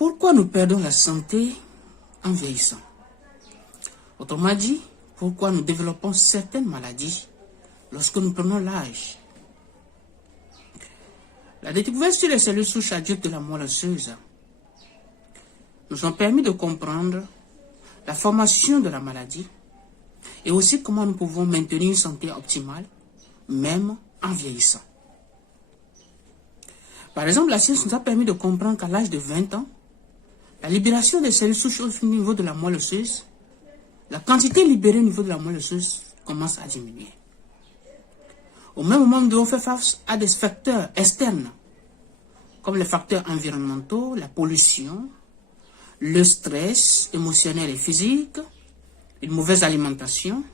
Pourquoi nous perdons la santé en vieillissant? Autrement dit, pourquoi nous développons certaines maladies lorsque nous prenons l'âge? La découverte sur les cellules souches adultes de la moelle osseuse nous ont permis de comprendre la formation de la maladie et aussi comment nous pouvons maintenir une santé optimale, même en vieillissant. Par exemple, la science nous a permis de comprendre qu'à l'âge de 20 ans, la libération des cellules souches au niveau de la moelle osseuse, la quantité libérée au niveau de la moelle osseuse commence à diminuer. Au même moment, nous devons faire face à des facteurs externes, comme les facteurs environnementaux, la pollution, le stress émotionnel et physique, une mauvaise alimentation,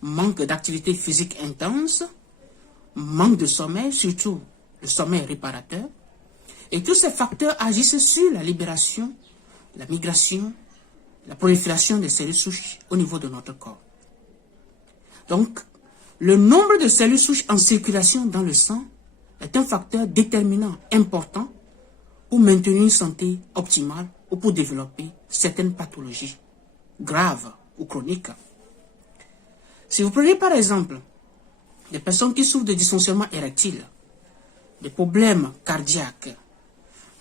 manque d'activité physique intense, manque de sommeil, surtout le sommeil réparateur. Et tous ces facteurs agissent sur la libération, la migration, la prolifération des cellules souches au niveau de notre corps. Donc, le nombre de cellules souches en circulation dans le sang est un facteur déterminant, important, pour maintenir une santé optimale ou pour développer certaines pathologies graves ou chroniques. Si vous prenez par exemple des personnes qui souffrent de dysfonctionnement érectile, des problèmes cardiaques,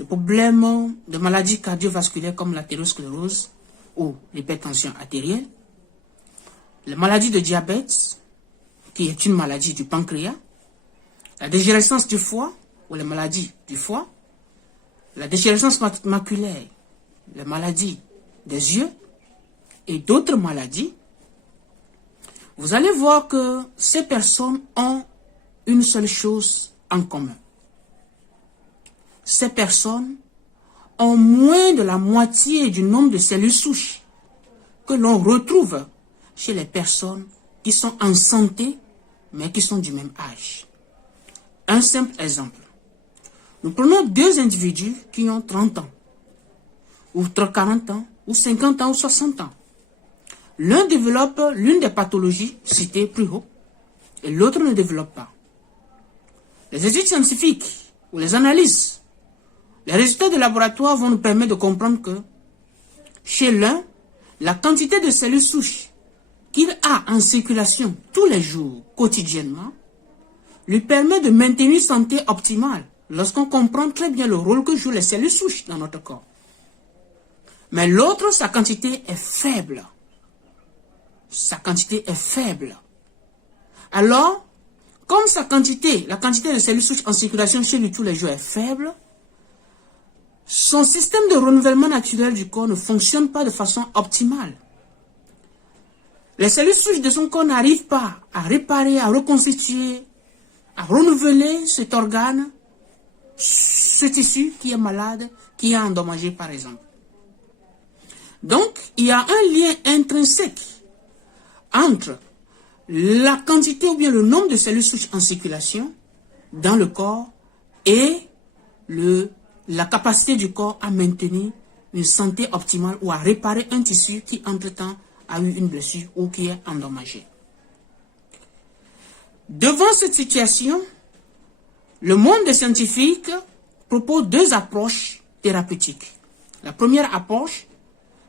des problèmes de maladies cardiovasculaires comme l'athérosclérose ou l'hypertension artérielle, les maladies de diabète, qui est une maladie du pancréas, la dégénérescence du foie ou les maladies du foie, la dégénérescence maculaire, les maladies des yeux et d'autres maladies, vous allez voir que ces personnes ont une seule chose en commun. Ces personnes ont moins de la moitié du nombre de cellules souches que l'on retrouve chez les personnes qui sont en santé, mais qui sont du même âge. Un simple exemple. Nous prenons deux individus qui ont 30 ans, ou 40 ans, ou 50 ans, ou 60 ans. L'un développe l'une des pathologies citées plus haut, et l'autre ne développe pas. Les études scientifiques, ou les analyses, les résultats de laboratoire vont nous permettre de comprendre que chez l'un, la quantité de cellules souches qu'il a en circulation tous les jours, quotidiennement, lui permet de maintenir une santé optimale lorsqu'on comprend très bien le rôle que jouent les cellules souches dans notre corps. Mais l'autre, sa quantité est faible. Sa quantité est faible. Alors, comme la quantité de cellules souches en circulation chez lui tous les jours est faible, son système de renouvellement naturel du corps ne fonctionne pas de façon optimale. Les cellules souches de son corps n'arrivent pas à réparer, à reconstituer, à renouveler cet organe, ce tissu qui est malade, qui est endommagé par exemple. Donc, il y a un lien intrinsèque entre la quantité ou bien le nombre de cellules souches en circulation dans le corps et la capacité du corps à maintenir une santé optimale ou à réparer un tissu qui entre-temps a eu une blessure ou qui est endommagé. Devant cette situation, le monde des scientifiques propose deux approches thérapeutiques. La première approche,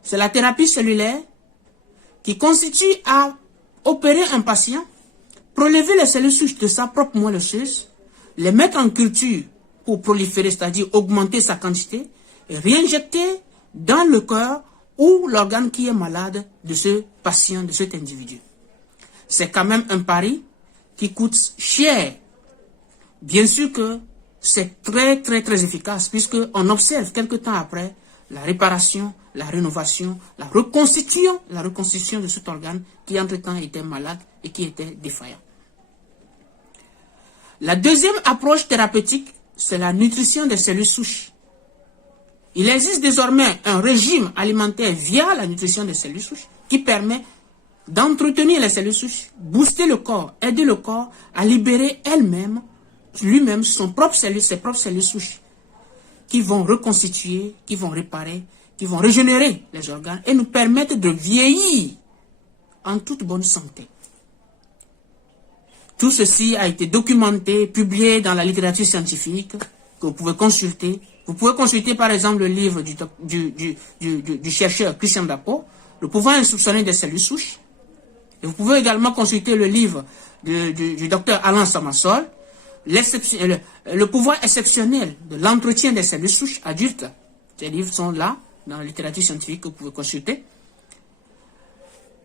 c'est la thérapie cellulaire qui consiste à opérer un patient, prélever les cellules souches de sa propre moelle osseuse, les mettre en culture pour proliférer, c'est-à-dire augmenter sa quantité, et réinjecter dans le cœur ou l'organe qui est malade de ce patient, de cet individu. C'est quand même un pari qui coûte cher. Bien sûr que c'est très efficace puisqu'on observe quelque temps après la réparation, la rénovation, la reconstitution de cet organe qui entre-temps était malade et qui était défaillant. La deuxième approche thérapeutique, c'est la nutrition des cellules souches. Il existe désormais un régime alimentaire via la nutrition des cellules souches qui permet d'entretenir les cellules souches, booster le corps, aider le corps à libérer lui-même ses propres cellules souches qui vont reconstituer, qui vont réparer, qui vont régénérer les organes et nous permettre de vieillir en toute bonne santé. Tout ceci a été documenté, publié dans la littérature scientifique que vous pouvez consulter Vous pouvez consulter par exemple le livre du chercheur Christian Dapo, Le pouvoir insoupçonné des cellules souches. Et vous pouvez également consulter le livre du docteur Alain Samassol, le pouvoir exceptionnel de l'entretien des cellules souches adultes. Ces livres sont là, dans la littérature scientifique, que vous pouvez consulter.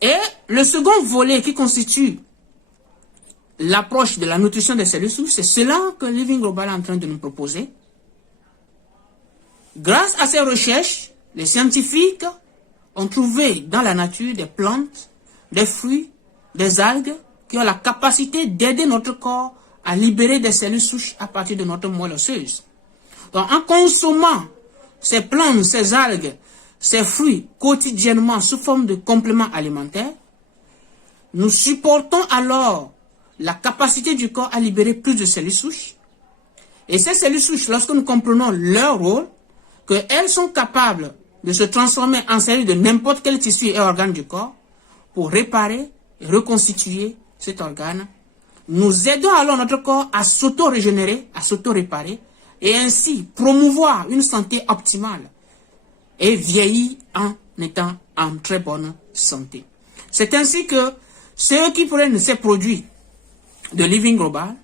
Et le second volet qui constitue l'approche de la nutrition des cellules souches, c'est cela que Living Global est en train de nous proposer. Grâce à ces recherches, les scientifiques ont trouvé dans la nature des plantes, des fruits, des algues qui ont la capacité d'aider notre corps à libérer des cellules souches à partir de notre moelle osseuse. Donc en consommant ces plantes, ces algues, ces fruits quotidiennement sous forme de compléments alimentaires, nous supportons alors la capacité du corps à libérer plus de cellules souches. Et ces cellules souches, lorsque nous comprenons leur rôle, qu'elles sont capables de se transformer en cellules de n'importe quel tissu et organe du corps pour réparer et reconstituer cet organe, nous aidons alors notre corps à s'auto-régénérer, à s'auto-réparer et ainsi promouvoir une santé optimale et vieillir en étant en très bonne santé. C'est ainsi que ceux qui prennent ces produits de Living Global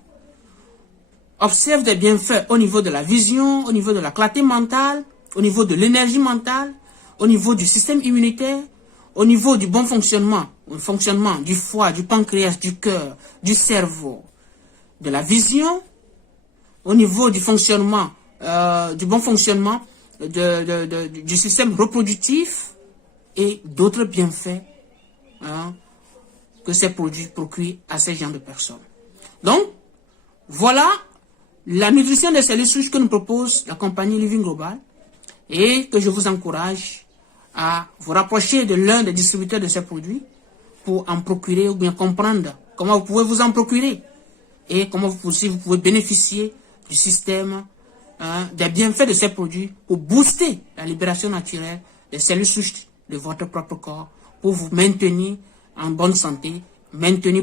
observent des bienfaits au niveau de la vision, au niveau de la clarté mentale, au niveau de l'énergie mentale, au niveau du système immunitaire, au niveau du bon fonctionnement du foie, du pancréas, du cœur, du cerveau, de la vision, au niveau du fonctionnement, du bon fonctionnement du système reproductif et d'autres bienfaits que ces produits procurent à ces gens de personnes. Donc, voilà la nutrition des cellules souches que nous propose la compagnie Living Global et que je vous encourage à vous rapprocher de l'un des distributeurs de ces produits pour en procurer ou bien comprendre comment vous pouvez vous en procurer et comment vous pouvez bénéficier du système, des bienfaits de ces produits pour booster la libération naturelle des cellules souches de votre propre corps pour vous maintenir en bonne santé,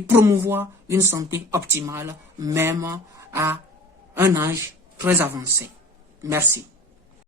promouvoir une santé optimale, même à un âge très avancé. Merci.